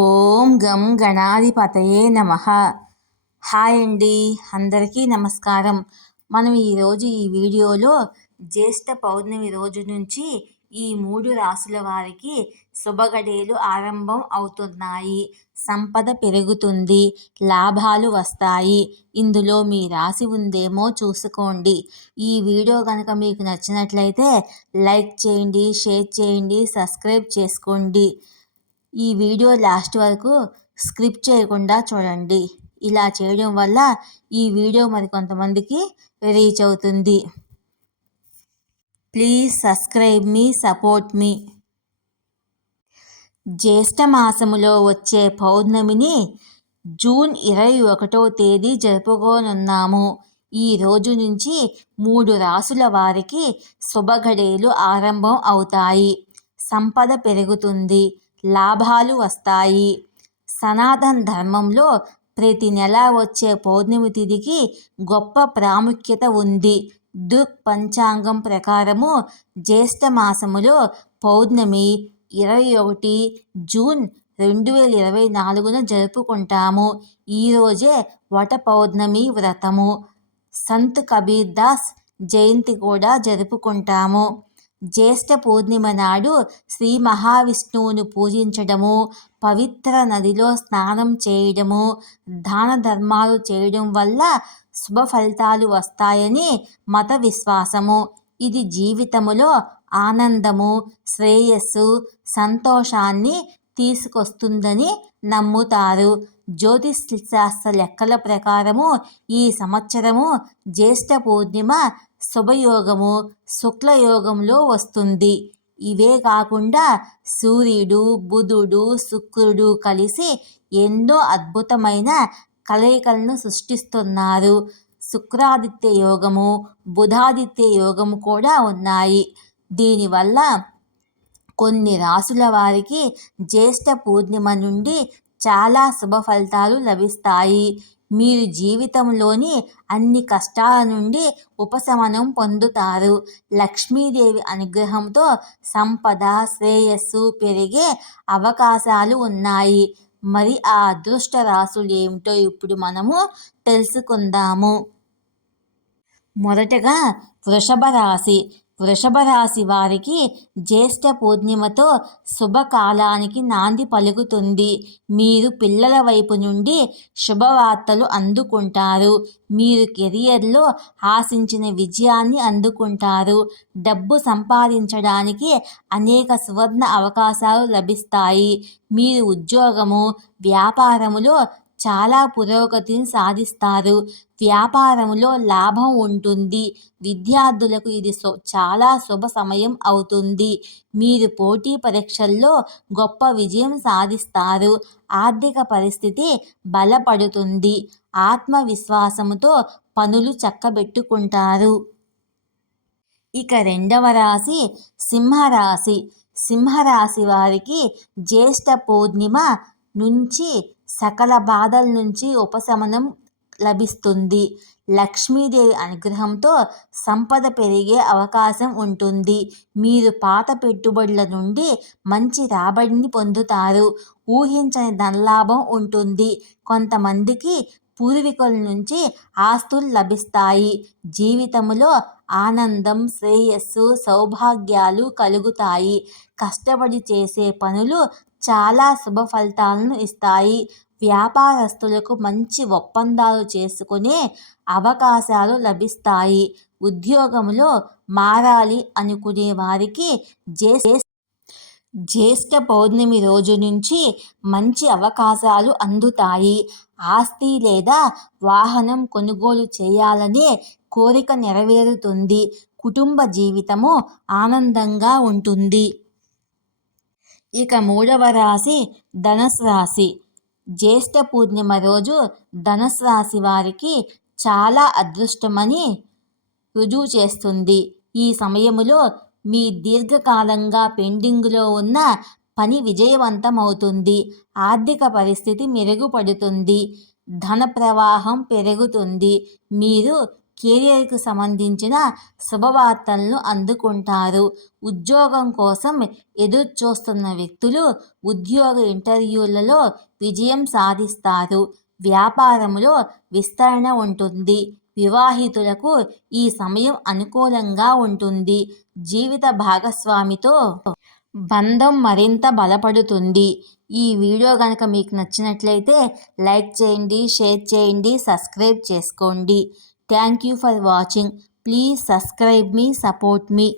ఓం గం గణాధిపతయే నమః. హాయ్ అండి, అందరికీ నమస్కారం. మనం ఈరోజు ఈ వీడియోలో జ్యేష్ఠ పౌర్ణమి రోజు నుంచి ఈ 3 రాసుల వారికి శుభగడియలు ఆరంభం అవుతున్నాయి. సంపద పెరుగుతుంది, లాభాలు వస్తాయి. ఇందులో మీ రాశి ఉందేమో చూసుకోండి. ఈ వీడియో కనుక మీకు నచ్చినట్లయితే లైక్ చేయండి, షేర్ చేయండి, సబ్స్క్రైబ్ చేసుకోండి. ఈ వీడియో లాస్ట్ వరకు స్కిప్ చేయకుండా చూడండి. ఇలా చేయడం వల్ల ఈ వీడియో మరికొంతమందికి రీచ్ అవుతుంది. ప్లీజ్ సబ్స్క్రైబ్ మీ, సపోర్ట్ మీ. జ్యేష్ఠ మాసములో వచ్చే పౌర్ణమిని జూన్ 21వ తేదీ జరుపుకోనున్నాము. ఈ రోజు నుంచి 3 రాసుల వారికి శుభగడియలు ఆరంభం అవుతాయి. సంపద పెరుగుతుంది, లాభాలు వస్తాయి. సనాతన ధర్మంలో ప్రతి నెల వచ్చే పౌర్ణమి తిథికి గొప్ప ప్రాముఖ్యత ఉంది. పంచాంగం ప్రకారము జ్యేష్ఠ మాసములో పౌర్ణమి 21 జూన్ 2024న జరుపుకుంటాము. ఈరోజే వట పౌర్ణమి వ్రతము, సంత్ కబీర్ దాస్ జయంతి కూడా జరుపుకుంటాము. జ్యేష్ఠ పూర్ణిమ నాడు శ్రీ మహావిష్ణువును పూజించడము, పవిత్ర నదిలో స్నానం చేయడము, దాన ధర్మాలు చేయడం వల్ల శుభ ఫలితాలు వస్తాయని మత విశ్వాసము. ఇది జీవితములో ఆనందము, శ్రేయస్సు, సంతోషాన్ని తీసుకొస్తుందని నమ్ముతారు. జ్యోతిష్ శాస్త్ర లెక్కల ప్రకారము ఈ సంవత్సరము జ్యేష్ఠ పూర్ణిమ శుభయోగము శుక్లయోగంలో వస్తుంది. ఇవే కాకుండా సూర్యుడు, బుధుడు, శుక్రుడు కలిసి ఎన్నో అద్భుతమైన కలయికలను సృష్టిస్తున్నారు. శుక్రాదిత్య యోగము, బుధాదిత్య యోగము కూడా ఉన్నాయి. దీనివల్ల కొన్ని రాసుల వారికి జ్యేష్ఠ పూర్ణిమ నుండి చాలా శుభ ఫలితాలు లభిస్తాయి. మీరు జీవితంలోని అన్ని కష్టాల నుండి ఉపశమనం పొందుతారు. లక్ష్మీదేవి అనుగ్రహంతో సంపద, శ్రేయస్సు పెరిగే అవకాశాలు ఉన్నాయి. మరి ఆ అదృష్ట రాసులు ఏమిటో ఇప్పుడు మనము తెలుసుకుందాము. మొదటగా వృషభ రాశి. వృషభ రాశి వారికి జ్యేష్ఠ పూర్ణిమతో శుభకాలానికి నాంది పలుకుతుంది. మీరు పిల్లల వైపు నుండి శుభవార్తలు అందుకుంటారు. మీరు కెరియర్లో ఆశించిన విజయాన్ని అందుకుంటారు. డబ్బు సంపాదించడానికి అనేక సువర్ణ అవకాశాలు లభిస్తాయి. మీరు ఉద్యోగము, వ్యాపారములో చాలా పురోగతిని సాధిస్తారు. వ్యాపారంలో లాభం ఉంటుంది. విద్యార్థులకు ఇది చాలా శుభ సమయం అవుతుంది. మీరు పోటీ పరీక్షల్లో గొప్ప విజయం సాధిస్తారు. ఆర్థిక పరిస్థితి బలపడుతుంది. ఆత్మవిశ్వాసంతో పనులు చక్కబెట్టుకుంటారు. ఇక రెండవ రాశి సింహరాశి. సింహరాశి వారికి జ్యేష్ఠ పూర్ణిమ నుంచి సకల బాధల నుంచి ఉపశమనం లభిస్తుంది. లక్ష్మీదేవి అనుగ్రహంతో సంపద పెరిగే అవకాశం ఉంటుంది. మీరు పాత పెట్టుబడుల నుండి మంచి రాబడిని పొందుతారు. ఊహించని ధనలాభం ఉంటుంది. కొంతమందికి పూర్వీకుల నుంచి ఆస్తులు లభిస్తాయి. జీవితంలో ఆనందం, శ్రేయస్సు, సౌభాగ్యాలు కలుగుతాయి. కష్టపడి చేసే పనులు చాలా శుభ ఫలితాలను ఇస్తాయి. వ్యాపారస్తులకు మంచి ఒప్పందాలు చేసుకునే అవకాశాలు లభిస్తాయి. ఉద్యోగంలో మారాలి అనుకునే వారికి జ్యేష్ఠ పౌర్ణమి రోజు నుంచి మంచి అవకాశాలు అందుతాయి. ఆస్తి లేదా వాహనం కొనుగోలు చేయాలనే కోరిక నెరవేరుతుంది. కుటుంబ జీవితము ఆనందంగా ఉంటుంది. ఇక మూడవ రాశి ధనుసు రాశి. జ్యేష్ఠ పూర్ణిమ రోజు ధనుసు రాశి వారికి చాలా అదృష్టమని రుజువు చేస్తుంది. ఈ సమయంలో మీ దీర్ఘకాలంగా పెండింగ్లో ఉన్న పని విజయవంతమవుతుంది. ఆర్థిక పరిస్థితి మెరుగుపడుతుంది. ధన ప్రవాహం పెరుగుతుంది. మీరు కెరియర్కు సంబంధించిన శుభవార్తలను అందుకుంటారు. ఉద్యోగం కోసం ఎదురు చూస్తున్న వ్యక్తులు ఉద్యోగ ఇంటర్వ్యూలలో విజయం సాధిస్తారు. వ్యాపారంలో విస్తరణ ఉంటుంది. వివాహితులకు ఈ సమయం అనుకూలంగా ఉంటుంది. జీవిత భాగస్వామితో బంధం మరింత బలపడుతుంది. ఈ వీడియో కనుక మీకు నచ్చినట్లయితే లైక్ చేయండి, షేర్ చేయండి, సబ్స్క్రైబ్ చేసుకోండి. Thank you for watching. Please subscribe me, support me.